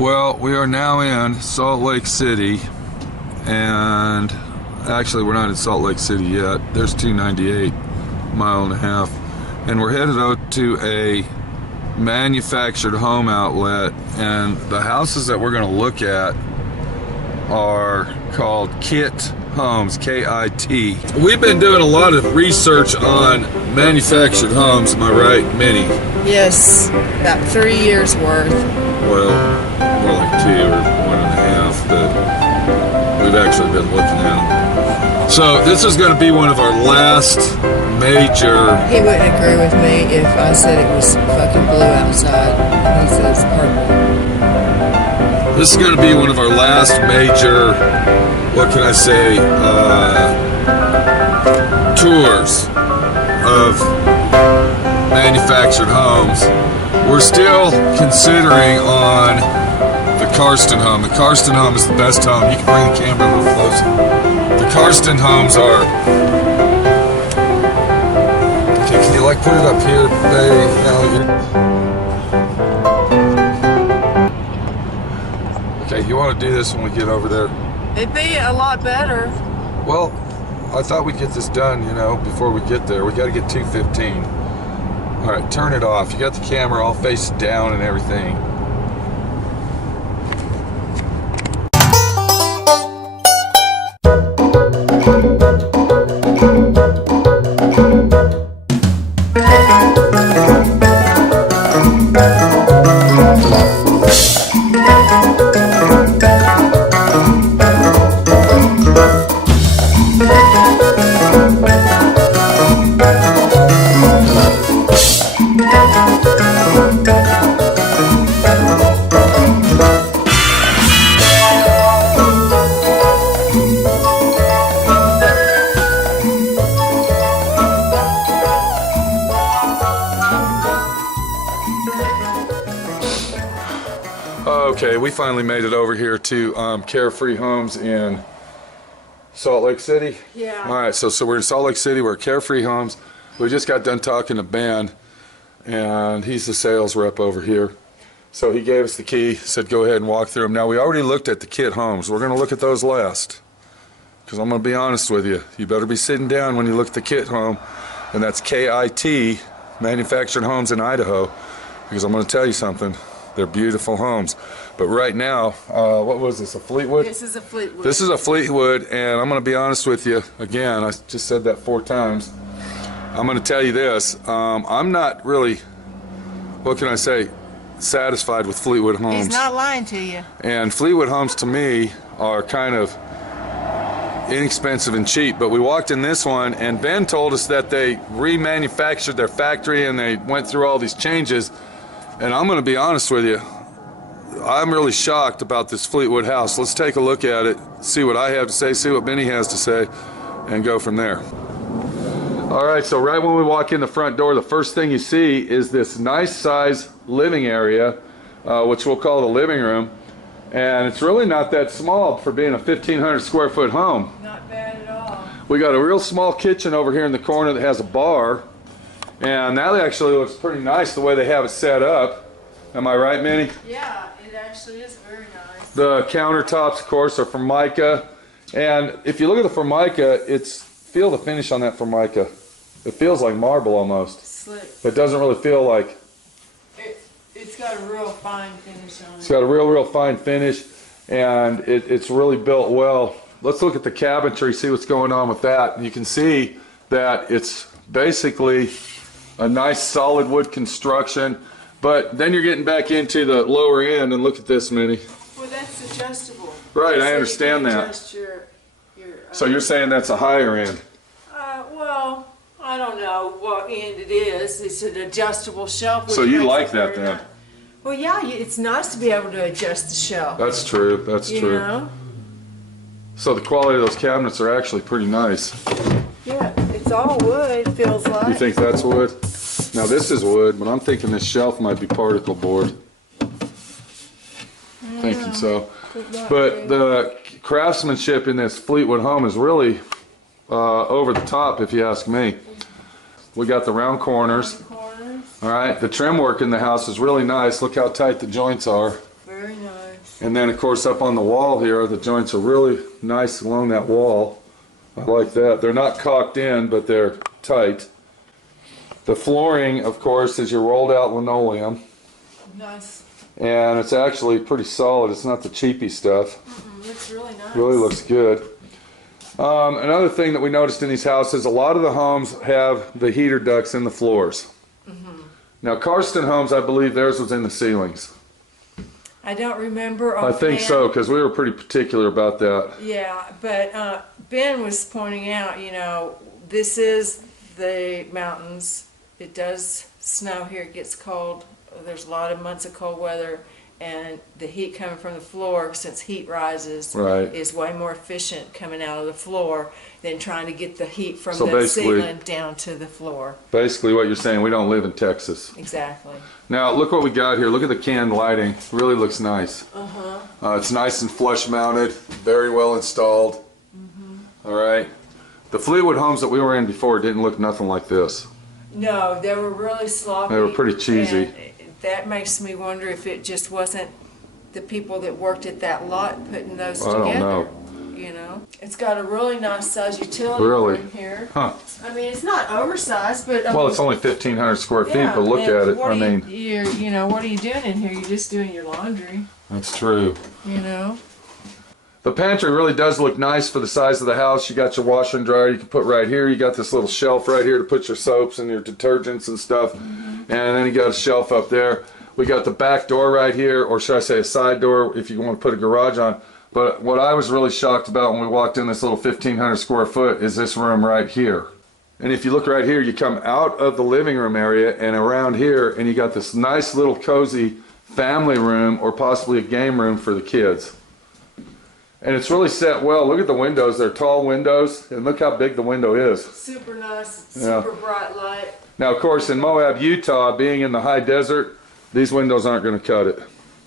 Well, we are now in Salt Lake City, and actually we're not in Salt Lake City yet. There's 298, mile and a half, and we're headed out to a manufactured home outlet, and the houses that we're going to look at are called Kit Homes, K-I-T. We've been doing a lot of research on manufactured homes, am I right, Minnie? Yes, about 3 years worth. Well, more like 2 or 1.5 that we've actually been looking at. So this is going to be one of our last major... He wouldn't agree with me if I said it was fucking blue outside. He says purple. This is going to be one of our last major, what can I say, tours of manufactured homes. We're still considering on the Karsten home. The Karsten home is the best home. You can bring the camera a little closer. The Karsten homes are... Okay, can you like put it up here, baby? Okay, you want to do this when we get over there? It'd be a lot better. Well, I thought we'd get this done, you know, before we get there. We got to get 2:15. All right, turn it off. You got the camera all face down and everything. Okay, we finally made it over here to Carefree Homes in Salt Lake City. Yeah. All right, so we're in Salt Lake City. We're at Carefree Homes. We just got done talking to Ben, and he's the sales rep over here. So he gave us the key, said go ahead and walk through them. Now, we already looked at the Kit homes. We're going to look at those last, because I'm going to be honest with you. You better be sitting down when you look at the Kit home, and that's K-I-T, Manufactured Homes in Idaho, because I'm going to tell you something. They're beautiful homes. But right now, what was this, a Fleetwood? This is a Fleetwood. This is a Fleetwood, and I'm going to be honest with you. Again, I just said that 4 times. I'm going to tell you this. I'm not really, what can I say, satisfied with Fleetwood homes. He's not lying to you. And Fleetwood homes, to me, are kind of inexpensive and cheap. But we walked in this one, and Ben told us that they remanufactured their factory, and they went through all these changes. And I'm going to be honest with you, I'm really shocked about this Fleetwood house. Let's take a look at it, see what I have to say, see what Benny has to say, and go from there. All right, so right when we walk in the front door, the first thing you see is this nice size living area, which we'll call the living room. And it's really not that small for being a 1,500 square foot home. Not bad at all. We got a real small kitchen over here in the corner that has a bar. And that actually looks pretty nice the way they have it set up. Am I right, Minnie? Yeah, it actually is very nice. The countertops, of course, are Formica. And if you look at the Formica, feel the finish on that Formica. It feels like marble almost. Slick. It doesn't really feel like... It's got a real fine finish on it. It's got a real fine finish, and it's really built well. Let's look at the cabinetry, see what's going on with that. And you can see that it's basically a nice solid wood construction, but then you're getting back into the lower end, and look at this, Minnie. Well, that's adjustable. Right, So I understand that. adjust your, So you're saying that's a higher end? well, I don't know what end it is. It's an adjustable shelf. So you like that then? Well, yeah, it's nice to be able to adjust the shelf. That's true, that's you true. know? So the quality of those cabinets are actually pretty nice. Yeah, it's all wood, feels like. You think that's wood? Now this is wood, but I'm thinking this shelf might be particle board. Thinking so. But the craftsmanship in this Fleetwood home is really over the top, if you ask me. We got the round corners. All right, the trim work in the house is really nice. Look how tight the joints are. Very nice. And then of course up on the wall here, the joints are really nice along that wall. I like that. They're not caulked in, but they're tight. The flooring, of course, is your rolled out linoleum. Nice. And it's actually pretty solid. It's not the cheapy stuff. Looks really nice. Really looks good. Another thing that we noticed in these houses, a lot of the homes have the heater ducts in the floors. Now Karsten Homes, I believe theirs was in the ceilings. I don't remember. I think so, because we were pretty particular about that. Yeah, but Ben was pointing out, you know, this is the mountains. It does snow here. It gets cold. There's a lot of months of cold weather, and the heat coming from the floor, since heat rises, Right. is way more efficient coming out of the floor than trying to get the heat from So the basically- ceiling down to the floor. Basically what you're saying, we don't live in Texas. Exactly. Now look what we got here. Look at the canned lighting. Really looks nice. It's nice and flush mounted, very well installed. All right. The Fleetwood homes that we were in before didn't look nothing like this. No, they were really sloppy. They were pretty cheesy. and that makes me wonder if it just wasn't the people that worked at that lot putting those I don't together. know. You know, it's got a really nice size utility Really? room here. Huh. I mean, it's not oversized, but I Well, mean, it's only 1,500 square feet, yeah, but look and at it. what I are mean, you know, what are you doing in here? You're just doing your laundry. that's true. You know. The pantry really does look nice for the size of the house. You got your washer and dryer you can put right here. You got this little shelf right here to put your soaps and your detergents and stuff. And then you got a shelf up there. We got the back door right here, or should I say a side door if you want to put a garage on. But what I was really shocked about when we walked in this little 1,500 square foot is this room right here. And if you look right here, you come out of the living room area and around here, and you got this nice little cozy family room or possibly a game room for the kids. And it's really set well. Look at the windows. They're tall windows, and look how big the window is. Super nice, Yeah. super bright light. Now, of course, in Moab, Utah, being in the high desert, these windows aren't going to cut it.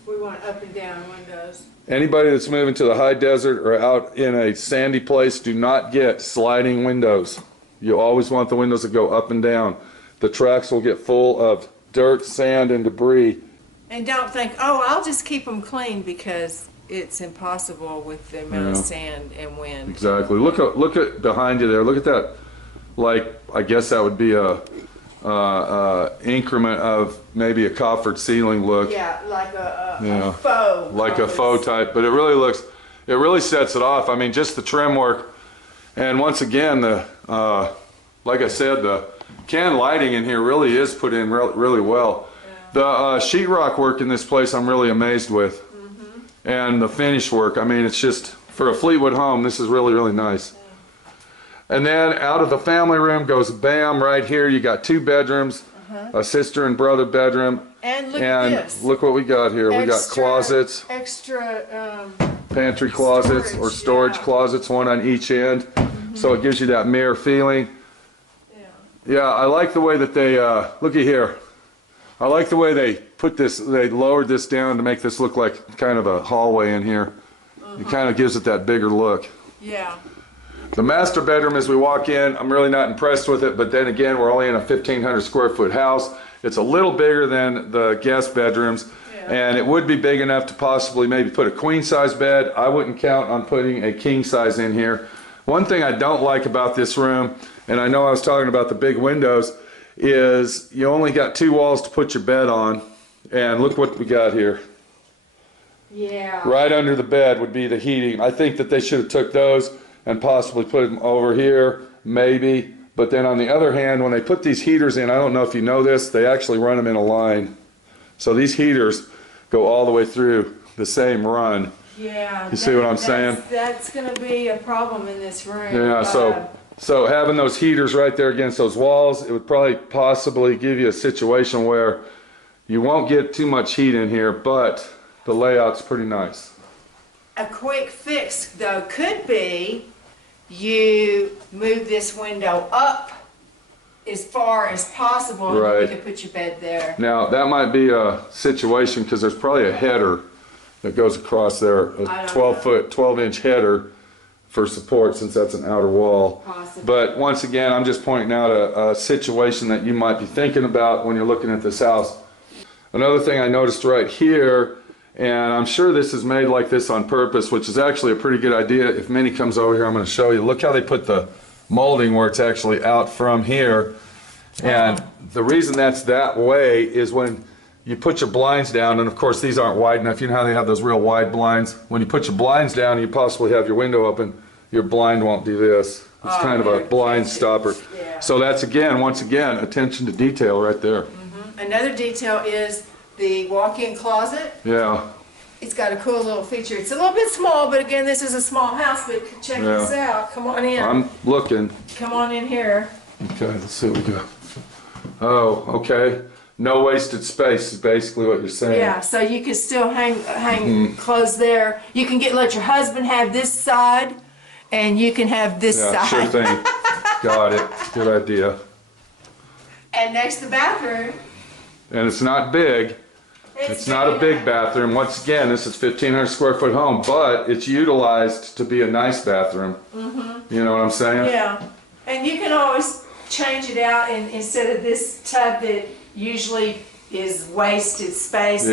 We want up and down windows. Anybody that's moving to the high desert or out in a sandy place, do not get sliding windows. You always want the windows to go up and down. The tracks will get full of dirt, sand, and debris. And don't think, oh, I'll just keep them clean, because it's impossible with the amount of Yeah. sand and wind. Exactly. Look at behind you there. Look at that. Like, I guess that would be a increment of maybe a coffered ceiling look. Yeah, like a Yeah. faux. Like a faux type, but it really sets it off. I mean, just the trim work, and once again, like I said, the can lighting in here really is put in really well. The sheetrock work in this place, I'm really amazed with, and the finish work. I mean, it's just, for a Fleetwood home, this is really nice. And then out of the family room goes bam right here. You got 2 bedrooms, a sister and brother bedroom. And look And at this. look what we got here. We got closets, Extra, pantry closets or storage closets, one on each end. So it gives you that mirror feeling. yeah. Yeah, I like the way that they, look at here. I like the way they put this, they lowered this down to make this look like kind of a hallway in here. It kind of gives it that bigger look. Yeah. The master bedroom, as we walk in, I'm really not impressed with it, but then again, we're only in a 1,500 square foot house. It's a little bigger than the guest bedrooms, and it would be big enough to possibly maybe put a queen size bed. I wouldn't count on putting a king size in here. One thing I don't like about this room, and I know I was talking about the big windows, is you only got 2 walls to put your bed on, and look what we got here. Yeah. Right under the bed would be the heating. I think that they should have took those and possibly put them over here, maybe. But then on the other hand, when they put these heaters in, I don't know if you know this, they actually run them in a line. So these heaters go all the way through the same run. Yeah. You see what I'm saying? That's going to be a problem in this room. Yeah, so having those heaters right there against those walls, it would probably possibly give you a situation where you won't get too much heat in here, but the layout's pretty nice. A quick fix, though, could be you move this window up as far as possible, and Right. you can put your bed there. Now, that might be a situation because there's probably a header that goes across there, I a don't 12-inch header for support since that's an outer wall. Possibly. But once again, I'm just pointing out a situation that you might be thinking about when you're looking at this house. Another thing I noticed right here And I'm sure this is made like this on purpose, which is actually a pretty good idea. If Minnie comes over here, I'm going to show you. Look how they put the molding where it's actually out from here. And the reason that's that way is when you put your blinds down, and of course these aren't wide enough. You know how they have those real wide blinds? When you put your blinds down and you possibly have your window open, your blind won't do this. It's kind of a blind stopper. Yeah. So that's, again, once again, attention to detail right there. Another detail is the walk-in closet. Yeah. It's got a cool little feature. It's a little bit small, but again, this is a small house, but check this out. Come on in. I'm looking. Come on in here. Okay, let's see what we got. Oh, okay. No wasted space is basically what you're saying. Yeah, so you can still hang clothes there. You can let your husband have this side, and you can have this Yeah, side. sure thing. Got it. Good idea. And next to the bathroom. And it's not big. It's not a big bathroom. Once again, this is 1,500 square foot home, but it's utilized to be a nice bathroom. You know what I'm saying? Yeah, and you can always change it out, and instead of this tub that usually is wasted space,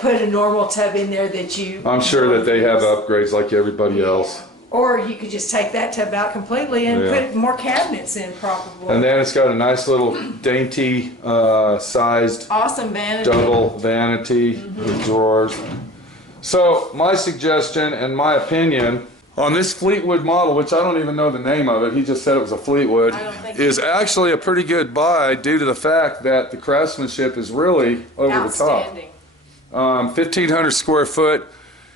put a normal tub in there that you... I'm sure that they have upgrades like everybody else. Or you could just take that tub out completely and put more cabinets in, probably. And then it's got a nice little dainty sized awesome vanity. Double vanity with drawers. So my suggestion and my opinion on this Fleetwood model, which I don't even know the name of it, he just said it was a Fleetwood, is actually a pretty good buy due to the fact that the craftsmanship is really over the top. 1,500 square foot.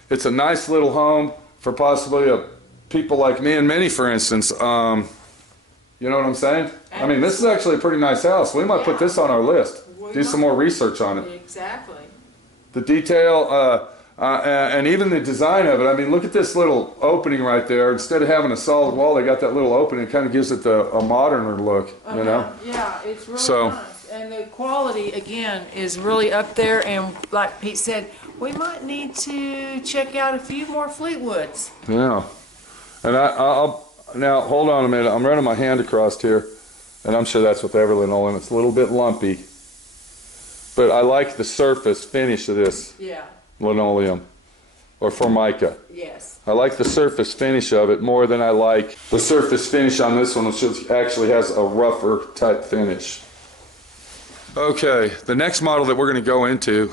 It's a nice little home for possibly people like me and Minnie, for instance. You know what I'm saying? I mean, this is actually a pretty nice house. We might put this on our list. Do some more research on it. Exactly. The detail, and even the design of it. I mean, look at this little opening right there. Instead of having a solid wall, they got that little opening. It kind of gives it a moderner look, you know? Yeah, it's really nice. And the quality, again, is really up there. And like Pete said, we might need to check out a few more Fleetwoods. Yeah. And I'll now, hold on a minute. I'm running my hand across here, and I'm sure that's with every linoleum. It's a little bit lumpy. But I like the surface finish of this linoleum, or Formica. Yes. I like the surface finish of it more than I like the surface finish on this one, which actually has a rougher type finish. Okay, the next model that we're going to go into,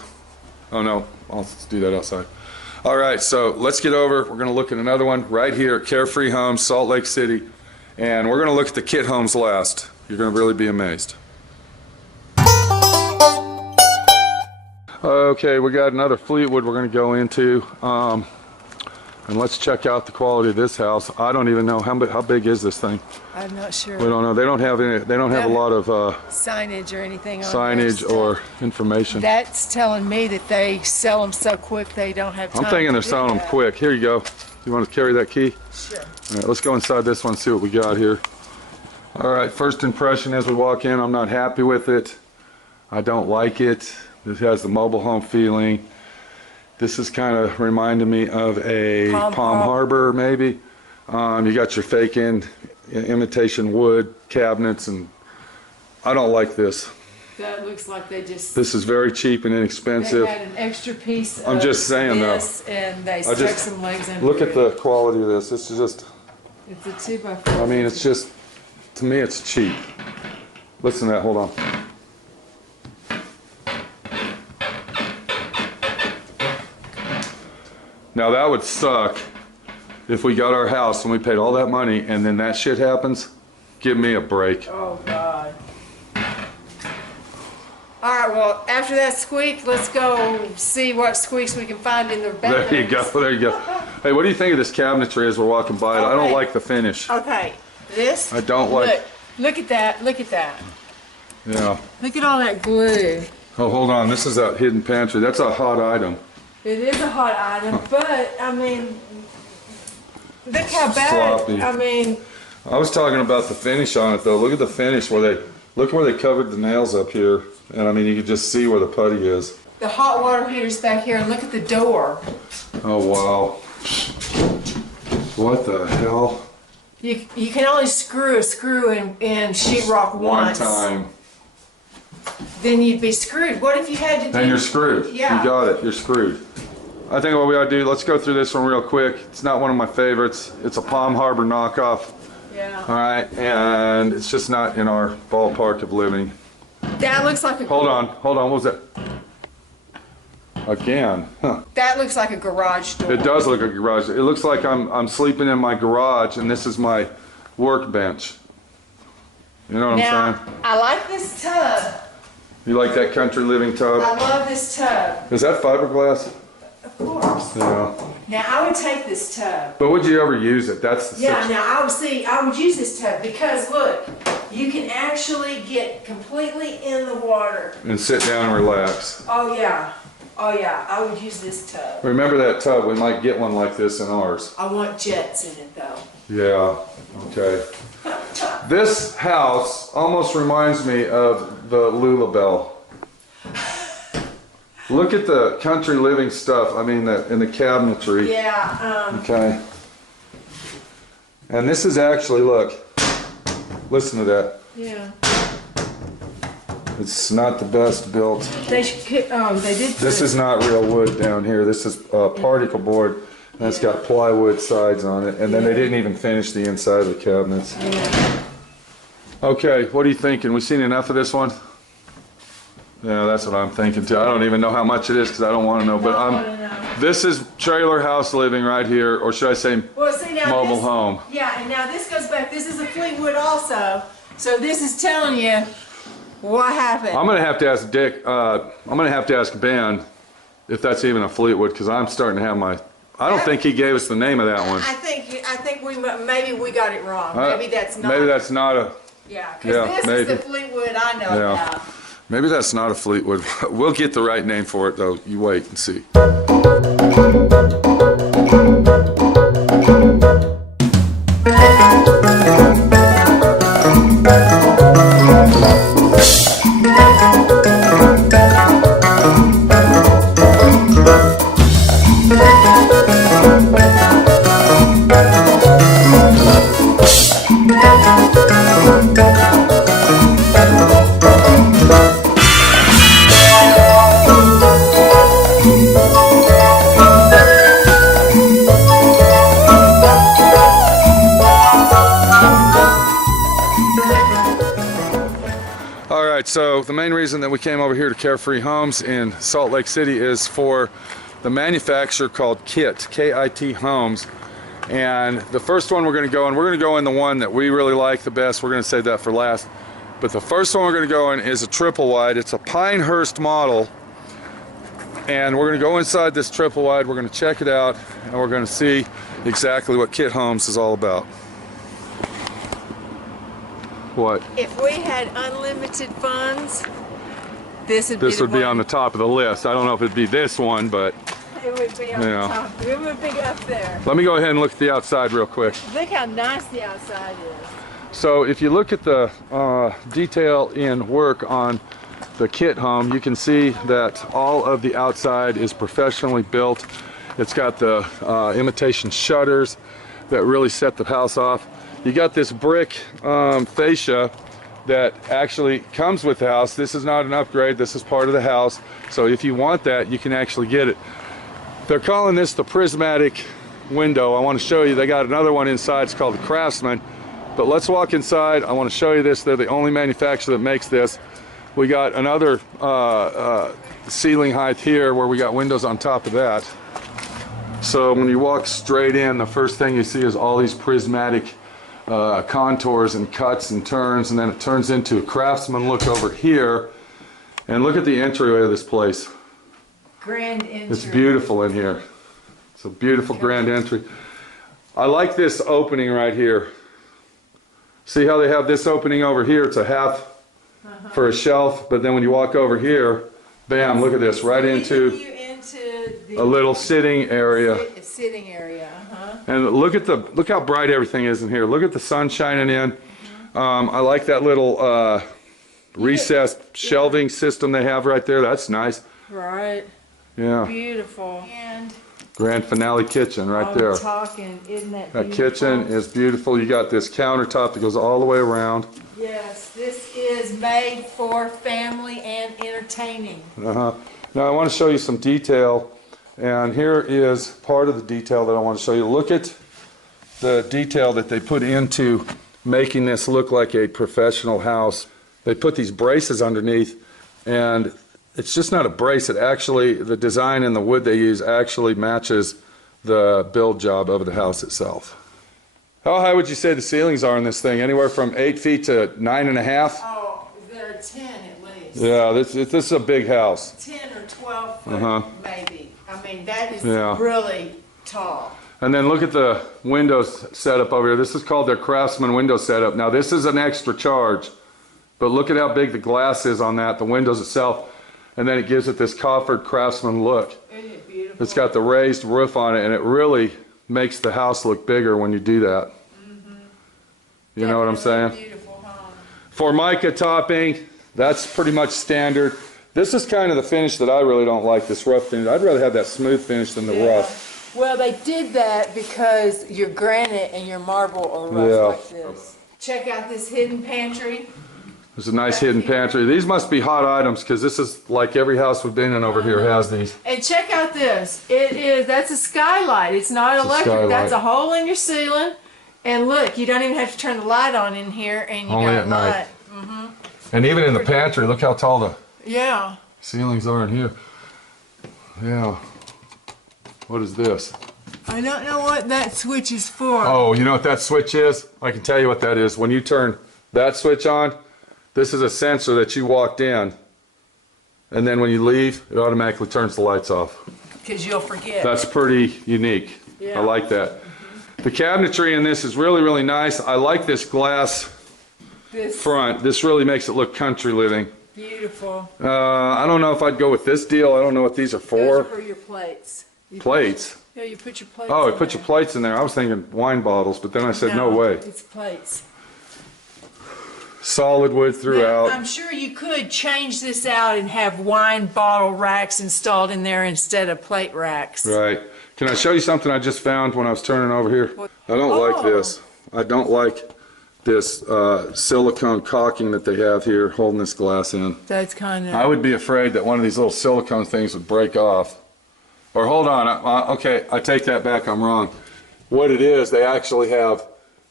oh no, I'll do that outside. All right, so let's get over. We're going to look at another one right here at Carefree Homes, Salt Lake City. And we're going to look at the kit homes last. You're going to really be amazed. Okay, we got another Fleetwood we're going to go into. And let's check out the quality of this house. I don't even know how big is this thing. I'm not sure. We don't know. They don't have any. They don't have a lot of signage or anything. Signage or information. That's telling me that they sell them so quick they don't have time. I'm thinking they're selling them quick. Here you go. You want to carry that key? Sure. All right, let's go inside this one and see what we got here. All right, first impression as we walk in, I'm not happy with it. I don't like it. This has the mobile home feeling. This is kind of reminding me of a Palm Harbor, maybe. You got your fake imitation wood cabinets, and I don't like this. That looks like they just... This is very cheap and inexpensive. They had an extra piece I'm just saying, this, and they stuck some legs under Look at it. the quality of this. This is just... It's a 2x4. I mean, it's just... To me, it's cheap. Listen to that. Hold on. Now that would suck if we got our house and we paid all that money and then that shit happens. Give me a break. Oh God. All right, well, after that squeak, let's go see what squeaks we can find in the bedrooms. There you go, there you go. Hey, what do you think of this cabinetry as we're walking by it? I don't like the finish. Okay, this? I don't like... Look at that, look at that. Yeah. Look at all that glue. Oh, hold on, this is a hidden pantry. That's a hot item. It is a hot item, but, I mean, look how bad, Sloppy. I mean... I was talking about the finish on it, though. Look at the finish where they... Look where they covered the nails up here. And, I mean, you can just see where the putty is. The hot water heater's back here, and look at the door. Oh, wow. What the hell? You can only screw a screw in sheetrock once. One time. Then you'd be screwed. What if you had to do... Then you're screwed. Yeah. You got it. You're screwed. I think what we ought to do, let's go through this one real quick. It's not one of my favorites. It's a Palm Harbor knockoff. Yeah. All right, and it's just not in our ballpark of living. That looks like a... Hold on, what was that? Again, huh. That looks like a garage door. It does look like a garage. It looks like I'm sleeping in my garage and this is my workbench. You know what I'm saying? I like this tub. You like that country living tub? I love this tub. Is that fiberglass? Of course. Yeah. Now I would take this tub. But would you ever use it? That's the Yeah, now I would use this tub because look, you can actually get completely in the water. And sit down and relax. Oh yeah. Oh yeah, I would use this tub. Remember that tub? We might get one like this in ours. I want jets in it though. Yeah, okay. This house almost reminds me of the Lulabelle. Look at the country living stuff, I mean, in the cabinetry. Yeah. Okay. And this is actually, look, listen to that. Yeah. It's not the best built. They did. This is not real wood down here. This is particle board. And it's got plywood sides on it. And then they didn't even finish the inside of the cabinets. Yeah. Okay, what are you thinking? We seen enough of this one? Yeah, that's what I'm thinking too. I don't even know how much it is because I don't want to know. But this is trailer house living right here, or should I say Well, see, now mobile home. Yeah, and now this goes back. This is a Fleetwood also. So this is telling you what happened. I'm gonna have to ask Dick. I'm gonna have to ask Ben if that's even a Fleetwood because I'm starting to have my. I don't think he gave us the name of that one. I think maybe we got it wrong. Maybe that's not. Maybe that's not a. Yeah, because this is the Fleetwood I know about. Maybe that's not a Fleetwood. We'll get the right name for it though. You wait and see. So the main reason that we came over here to Carefree Homes in Salt Lake City is for the manufacturer called KIT, K-I-T Homes. And the first one we're going to go in, we're going to go in the one that we really like the best. We're going to save that for last. But the first one we're going to go in is a triple wide. It's a PINEHURST model. And we're going to go inside this triple wide. We're going to check it out and we're going to see exactly what KIT Homes is all about. What? If we had unlimited funds, this would be on the top of the list. I don't know if it'd be this one, but it would be on the top. It would be up there. Let me go ahead and look at the outside real quick. Look how nice the outside is. So if you look at the detail in work on the KIT home, you can see that all of the outside is professionally built. It's got the imitation shutters that really set the house off. You got this brick fascia that actually comes with the house. This is not an upgrade, this is part of the house. So if you want that, you can actually get it. They're calling this the prismatic window. I want to show you, they got another one inside, it's called the Craftsman. But let's walk inside, I want to show you this. They're the only manufacturer that makes this. We got another ceiling height here where we got windows on top of that. So when you walk straight in, the first thing you see is all these prismatic contours and cuts and turns, and then it turns into a Craftsman look over here. And look at the entryway of this place. Grand entry. It's beautiful in here. It's a beautiful grand entry. I like this opening right here. See how they have this opening over here? It's a half for a shelf, but then when you walk over here, bam, look at this, right into a little sitting area. Sitting area. And look how bright everything is in here. Look at the sun shining in. I like that little recessed shelving system they have right there. That's nice. Right. Yeah. Beautiful. And grand finale kitchen right there. Talking, isn't that beautiful? That kitchen is beautiful. You got this countertop that goes all the way around. Yes, this is made for family and entertaining. Now I want to show you some detail And here is part of the detail that I want to show you. Look at the detail that they put into making this look like a professional house. They put these braces underneath, and it's just not a brace. It actually, the design and the wood they use actually matches the build job of the house itself. How high would you say the ceilings are in this thing? Anywhere from 8 feet to 9.5? Oh, they're 10 at least. Yeah, this is a big house. 10 or 12 foot, maybe. I mean, that is really tall. And then look at the windows setup over here. This is called their Craftsman window setup. Now this is an extra charge, but look at how big the glass is on that, the windows itself, and then it gives it this coffered Craftsman look. Isn't it beautiful? It's got the raised roof on it, and it really makes the house look bigger when you do that. You know what I'm saying? Beautiful home. Formica topping, that's pretty much standard. This is kind of the finish that I really don't like, this rough finish. I'd rather have that smooth finish than the rough. Well, they did that because your granite and your marble are rough like this. Check out this hidden pantry. There's a nice hidden pantry. These must be hot items because this is like every house we've been in over here has these. And check out this. That's a skylight. It's not electric. That's a hole in your ceiling. And look, you don't even have to turn the light on in here, and you only got at light. night. And even in the pantry, look how tall the ceilings are in here. Yeah. What is this? I don't know what that switch is for. Oh, you know what that switch is? I can tell you what that is. When you turn that switch on, this is a sensor that you walked in, and then when you leave, it automatically turns the lights off. Because you'll forget. That's pretty unique. I like that. The cabinetry in this is really, really nice. I like this glass front. This really makes it look country living. Beautiful. I don't know if I'd go with this deal. I don't know what these are for. Those are for your plates. Plates? Yeah, you put your plates Oh, in you put your there. plates in there. I was thinking wine bottles, but then I said no way. It's plates. Solid wood throughout. Now, I'm sure you could change this out and have wine bottle racks installed in there instead of plate racks. Right. Can I show you something I just found when I was turning over here? I don't like this. I don't like this silicone caulking that they have here holding this glass in. That's kind of... I would be afraid that one of these little silicone things would break off. Or hold on, okay, I take that back, I'm wrong. What it is, they actually have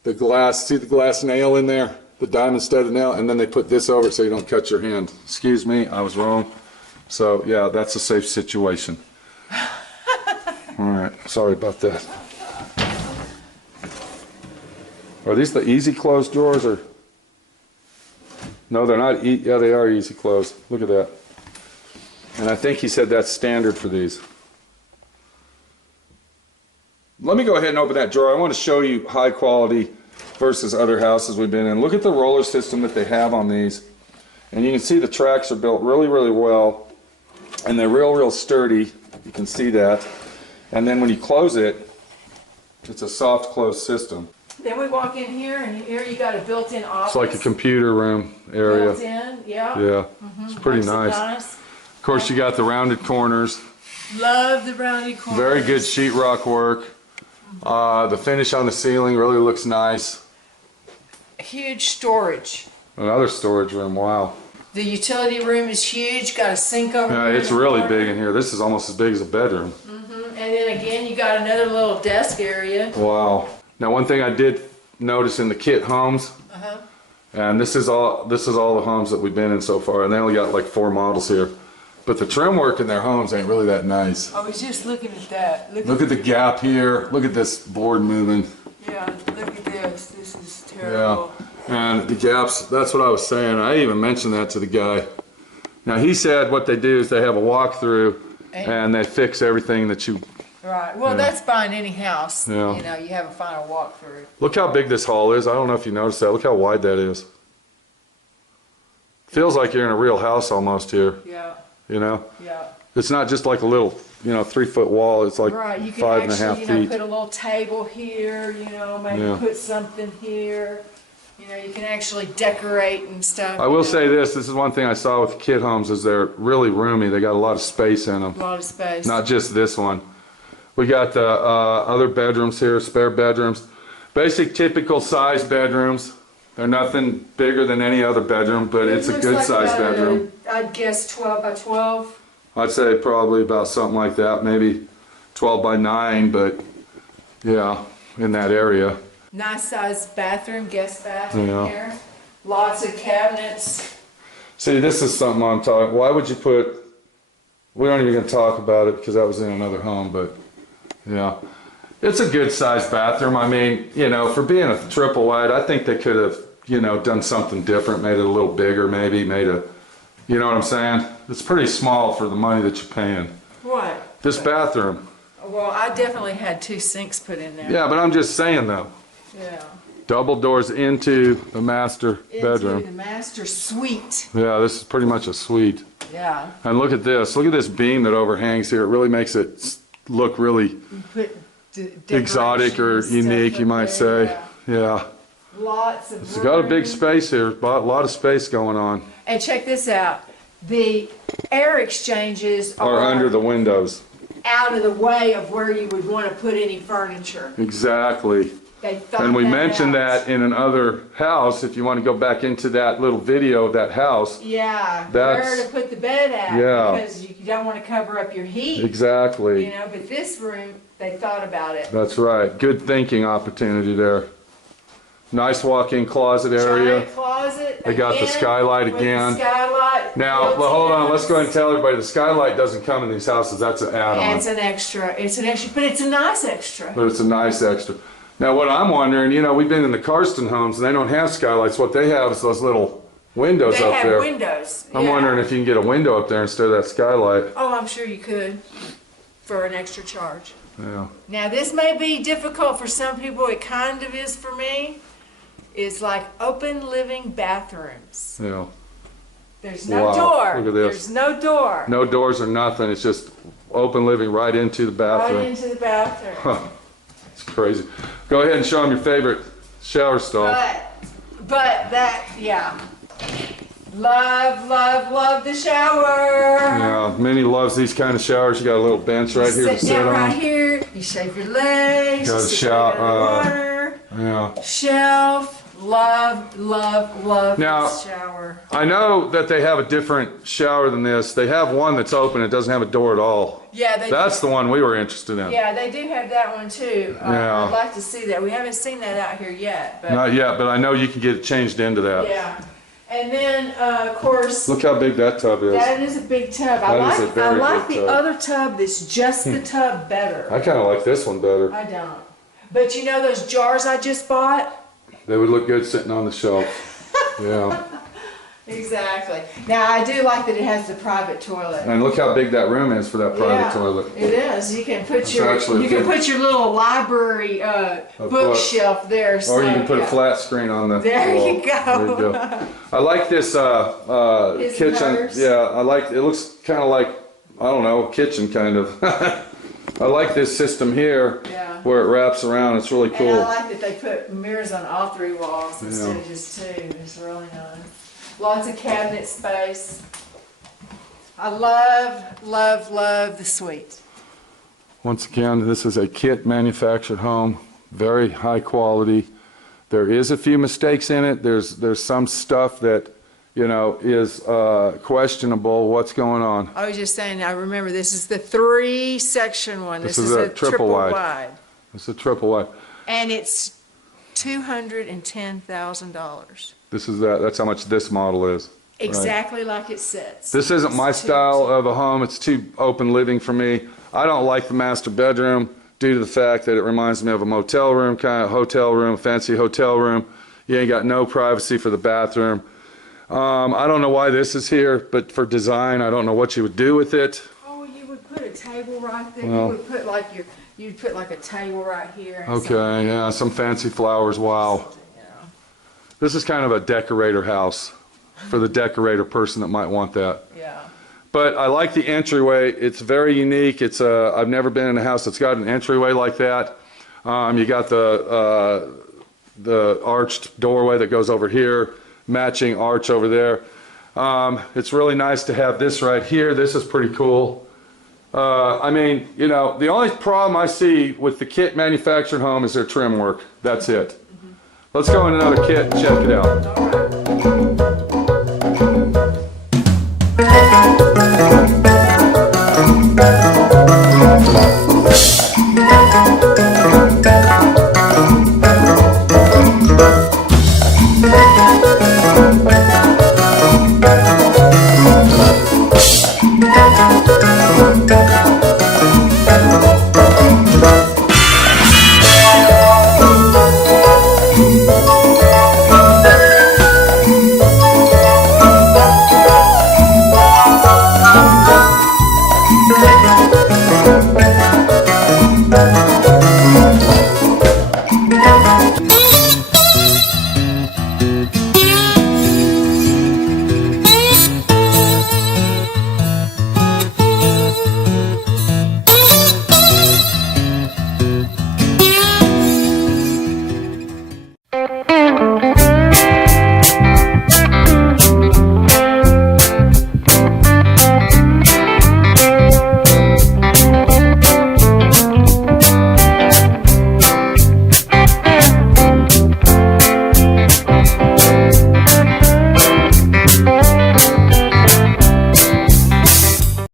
the glass, see the glass nail in there? The diamond studded nail, and then they put this over it so you don't cut your hand. Excuse me, I was wrong. So yeah, that's a safe situation. All right, sorry about that. Are these the easy close drawers or? No, they're not, yeah, they are easy close. Look at that. And I think he said that's standard for these. Let me go ahead and open that drawer. I want to show you high quality versus other houses we've been in. Look at the roller system that they have on these. And you can see the tracks are built really, really well. And they're real, real sturdy. You can see that. And then when you close it, it's a soft close system. Then we walk in here, and here you got a built-in office. It's like a computer room area. Built-in, yeah. Yeah, it's pretty nice. Of course, you got the rounded corners. Love the rounded corners. Very good sheetrock work. The finish on the ceiling really looks nice. Huge storage. Another storage room, wow. The utility room is huge, got a sink over there. Yeah, it's really big in here. This is almost as big as a bedroom. And then again, you got another little desk area. Wow. Now, one thing I did notice in the kit homes, and this is all the homes that we've been in so far, and they only got like 4 models here. But the trim work in their homes ain't really that nice. I was just looking at that. Look at the gap here. Look at this board moving. Yeah, look at this. This is terrible. Yeah, and the gaps, that's what I was saying. I even mentioned that to the guy. Now, he said what they do is they have a walkthrough and they fix everything that you... Right. Well, that's buying any house. Yeah. You know, you have a final walkthrough. Look how big this hall is. I don't know if you noticed that. Look how wide that is. Feels like you're in a real house almost here. Yeah. You know? Yeah. It's not just like a little, 3-foot wall. It's like right. You can 5.5 actually, feet. put a little table here, maybe put something here. You can actually decorate and stuff. I will say this is one thing I saw with the kit homes is they're really roomy. They got a lot of space in them. A lot of space. Not just this one. We got the other bedrooms here, spare bedrooms. Basic typical size bedrooms. They're nothing bigger than any other bedroom, but it's a good size bedroom. I'd guess 12 by 12. I'd say probably about something like that, maybe 12 by 9, but yeah, in that area. Nice sized bathroom, guest bathroom Yeah. here. Lots of cabinets. See, this is something I'm talking. Why would you put? We aren't even going to talk about it because that was in another home, but yeah, it's a good sized bathroom. I mean, you know, for being a triple wide, I think they could have, you know, done something different, made it a little bigger, maybe made a, you know what I'm saying? It's pretty small for the money that you're paying. What? This bathroom. Well, I definitely had 2 sinks put in there. Yeah, but I'm just saying though. Yeah. Double doors into the master bedroom. Into the master suite. Yeah, this is pretty much a suite. Yeah. And look at this. Look at this beam that overhangs here. It really makes it look really You put exotic or unique, you might say. Yeah. Lots of It's got a big room. space here. A lot of space going on. And check this out. The air exchanges Or under the windows. out of the way of where you would want to put any furniture. Exactly. They thought And we that mentioned out. that in another house. If you want to go back into that little video of that house. Yeah, That's- where to put the bed at. Yeah. Because you don't want to cover up your heat. Exactly. You know, but this room, they thought about it. That's right. Good thinking opportunity there. Nice walk-in closet area. Giant closet. They got the again, skylight with the again. Skylight. Now, well, hold on. Let's go ahead and built-ins. tell everybody the skylight doesn't come in these houses. That's an add-on. It's an extra. It's an extra, but it's a nice extra. But it's a nice extra. Now, what I'm wondering, you know, we've been in the Karsten homes and they don't have skylights. What they have is those little windows They up have there. windows. I'm yeah. wondering if you can get a window up there instead of that skylight. Oh, I'm sure you could for an extra charge. Yeah. Now, this may be difficult for some people. It kind of is for me. It's like open living bathrooms. Yeah. There's no Wow, door. look at this. There's no door. No doors or nothing. It's just open living right into the Right bathroom. into the bathroom. Huh. It's crazy. Go ahead and show them your favorite shower stall. But that, yeah. Love, love, love the shower. Yeah, Minnie loves these kind of showers. You got a little bench right here to Sit sit down right on. here. You shave your legs. Got a you sit shower, down in the water. Yeah. Shelf. Love, love, love Now- this shower. I know that they have a different shower than this. They have one that's open. It doesn't have a door at all. Yeah, they That's the one we were interested in. Yeah, they do have that one too. Yeah. I'd like to see that. We haven't seen that out here yet, but Not yet, but I know you can get it changed into that. yeah. And then, of course, Look how big that tub is. that is a big tub. That is a I very like big the tub. other tub that's just the tub better. I kind of like this one better. I don't. But you know those jars I just bought? They would look good sitting on the shelf. Yeah. Exactly. Now I do like that it has the private toilet. And look how big that room is for that private Yeah, toilet. it is. You can put It's your actually you can good. put your little library book. bookshelf there. Or So, you can put a yeah. flat screen on the There wall. you go. There you go. I like this His kitchen. hers. Yeah, I like it. Looks kind of like, I don't know, a kitchen kind of. I like this system here Yeah. where it wraps around. It's really And I cool. like that they put mirrors on all 3 walls instead of just 2. It's really nice. Lots of cabinet space. I love, love, love the suite. Once again, this is a kit manufactured home, very high quality. There is a few mistakes in it. There's some stuff that, you know, is questionable. What's going on? I was just saying, I remember this is the 3-section one. This This is is a a triple triple wide. wide. It's a triple wide. And it's $210,000. This is that. That's how much this model is. Exactly like it says. This isn't my It's style of a home. It's too open living for me. I don't like the master bedroom due to the fact that it reminds me of a motel room, kind of hotel room, fancy hotel room. You ain't got no privacy for the bathroom. I don't know why this is here, but for design, I don't know what you would do with it. Oh, you would put a table right there. Well- You would put like you'd put like a table right here. And Okay, yeah, some fancy flowers. Wow. something, you know. This is kind of a decorator house for the decorator person that might want that. Yeah. But I like the entryway. It's very unique. It's I've never been in a house that's got an entryway like that. You got the arched doorway that goes over here, matching arch over there. It's really nice to have this right here. This is pretty cool. I mean, you know, the only problem I see with the kit manufactured home is their trim work. That's it. Let's go in another kit and check it out. All right.